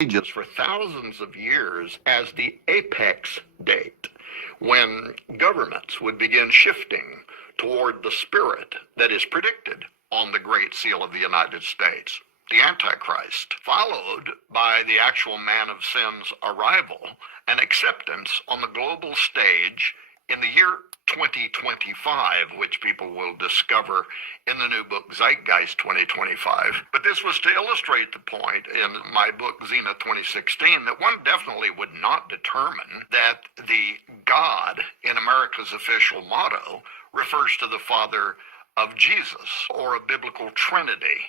ages for thousands of years as the apex date, when governments would begin shifting toward the spirit that is predicted on the Great Seal of the United States, the Antichrist, followed by the actual man of sin's arrival and acceptance on the global stage in the year 2025, which people will discover in the new book Zeitgeist 2025. But this was to illustrate the point in my book Zenith 2016 that one definitely would not determine that the God in America's official motto refers to the Father of Jesus or a biblical Trinity.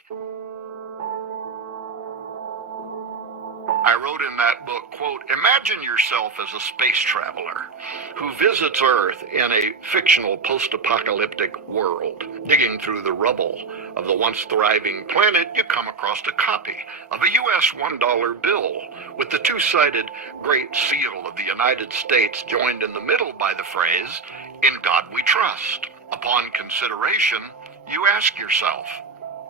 I wrote in that book, quote, "Imagine yourself as a space traveler who visits Earth in a fictional post-apocalyptic world. Digging through the rubble of the once thriving planet, you come across a copy of a US $1 bill with the two-sided Great Seal of the United States joined in the middle by the phrase, 'In God We Trust.' Upon consideration, you ask yourself,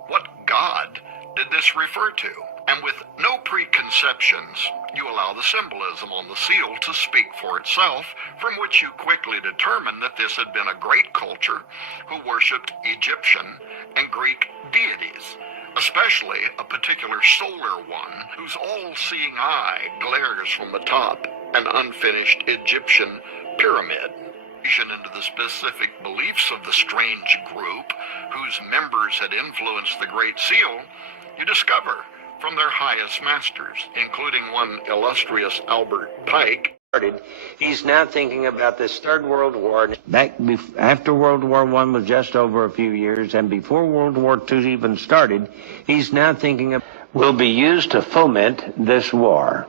what God did this refer to? And with no preconceptions, you allow the symbolism on the seal to speak for itself, from which you quickly determine that this had been a great culture who worshipped Egyptian and Greek deities, especially a particular solar one whose all-seeing eye glares from atop an unfinished Egyptian pyramid. Into the specific beliefs of the strange group whose members had influenced the Great Seal, you discover from their highest masters, including one illustrious Albert Pike. He's now thinking about this Third World War. After World War I was just over a few years, and before World War II even started, he's now thinking of will be used to foment this war.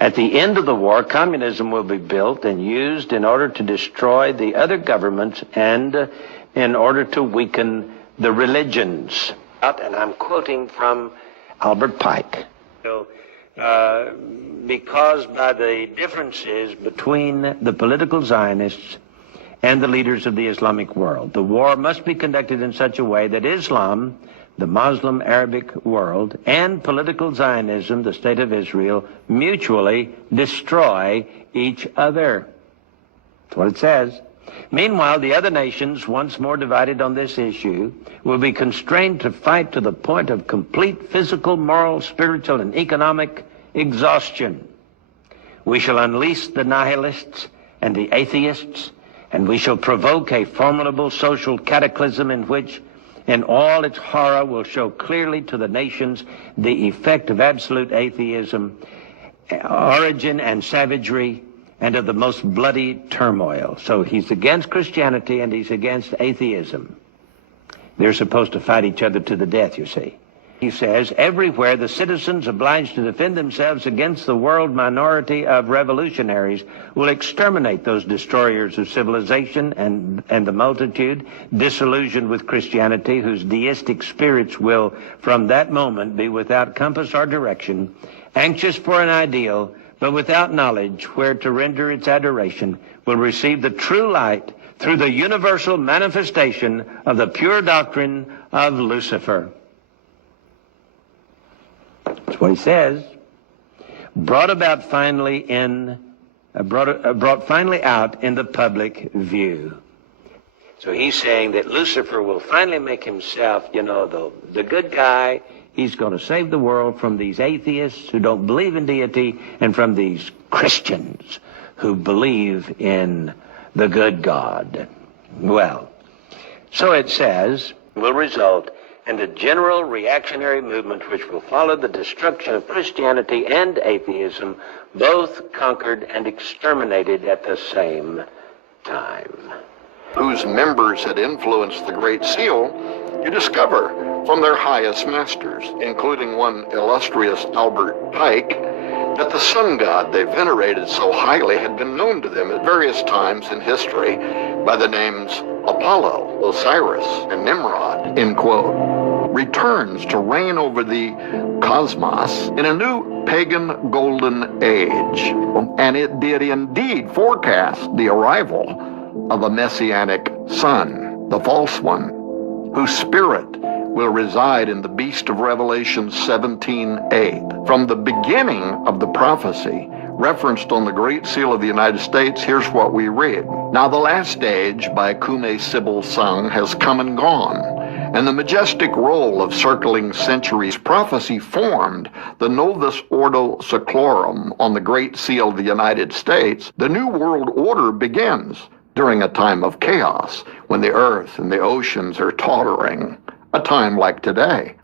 At the end of the war, communism will be built and used in order to destroy the other governments and in order to weaken the religions. And I'm quoting from Albert Pike. So, because by the differences between the political Zionists and the leaders of the Islamic world, the war must be conducted in such a way that Islam, the Muslim Arabic world, and political Zionism, the State of Israel, mutually destroy each other. That's what it says. Meanwhile, the other nations, once more divided on this issue, will be constrained to fight to the point of complete physical, moral, spiritual, and economic exhaustion. We shall unleash the nihilists and the atheists, and we shall provoke a formidable social cataclysm in which, in all its horror, will show clearly to the nations the effect of absolute atheism, origin and savagery, and of the most bloody turmoil." So he's against Christianity and he's against atheism. They're supposed to fight each other to the death, you see. He says, everywhere the citizens obliged to defend themselves against the world minority of revolutionaries will exterminate those destroyers of civilization and the multitude, disillusioned with Christianity, whose deistic spirits will from that moment be without compass or direction, anxious for an ideal, but without knowledge where to render its adoration, will receive the true light through the universal manifestation of the pure doctrine of Lucifer. That's what he says. Brought finally out in the public view. So he's saying that Lucifer will finally make himself, the good guy. He's going to save the world from these atheists who don't believe in deity and from these Christians who believe in the good God. Well, so it says, will result in a general reactionary movement which will follow the destruction of Christianity and atheism, both conquered and exterminated at the same time. Whose members had influenced the Great Seal, you discover from their highest masters, including one illustrious Albert Pike, that the sun god they venerated so highly had been known to them at various times in history by the names Apollo, Osiris, and Nimrod, end quote, returns to reign over the cosmos in a new pagan golden age. And it did indeed forecast the arrival of a messianic son, the false one, whose spirit will reside in the beast of Revelation 17:8. From the beginning of the prophecy, referenced on the Great Seal of the United States, here's what we read. Now the last age by Kume Sybil sung has come and gone, and the majestic roll of circling centuries prophecy formed the Novus Ordo Seclorum on the Great Seal of the United States. The New World Order begins during a time of chaos, when the earth and the oceans are tottering, a time like today.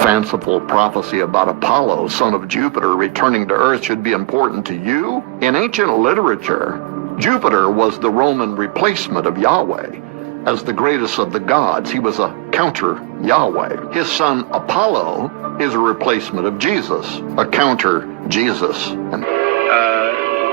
Fanciful prophecy about Apollo, son of Jupiter, returning to Earth should be important to you? In ancient literature, Jupiter was the Roman replacement of Yahweh. As the greatest of the gods, he was a counter Yahweh. His son Apollo is a replacement of Jesus, a counter Jesus.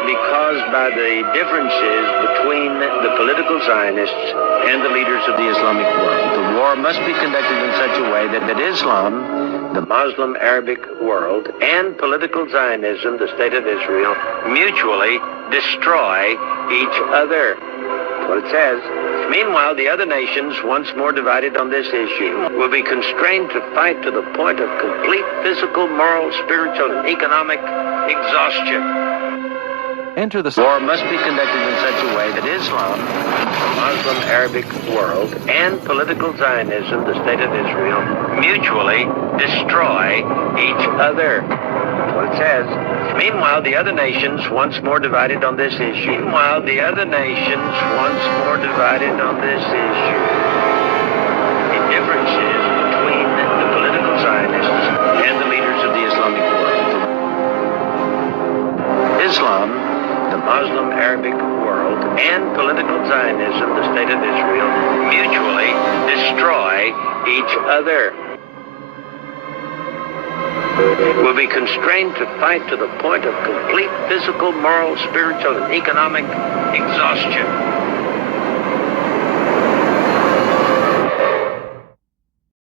Because by the differences between the political Zionists and the leaders of the Islamic world, the war must be conducted in such a way that Islam, the Muslim Arabic world, and political Zionism, the State of Israel, mutually destroy each other. That's what it says. Meanwhile, the other nations, once more divided on this issue, will be constrained to fight to the point of complete physical, moral, spiritual, and economic exhaustion. Enter the War must be conducted in such a way that Islam, the Muslim Arabic world, and political Zionism, the State of Israel, mutually destroy each other. That's what it says. Meanwhile, the other nations, once more divided on this issue. Meanwhile, the other nations, once more divided on this issue. The differences between the political Zionists and the leaders of the Islamic world. Islam, the Muslim Arabic world, and political Zionism, the State of Israel, mutually destroy each other. Will be constrained to fight to the point of complete physical, moral, spiritual, and economic exhaustion.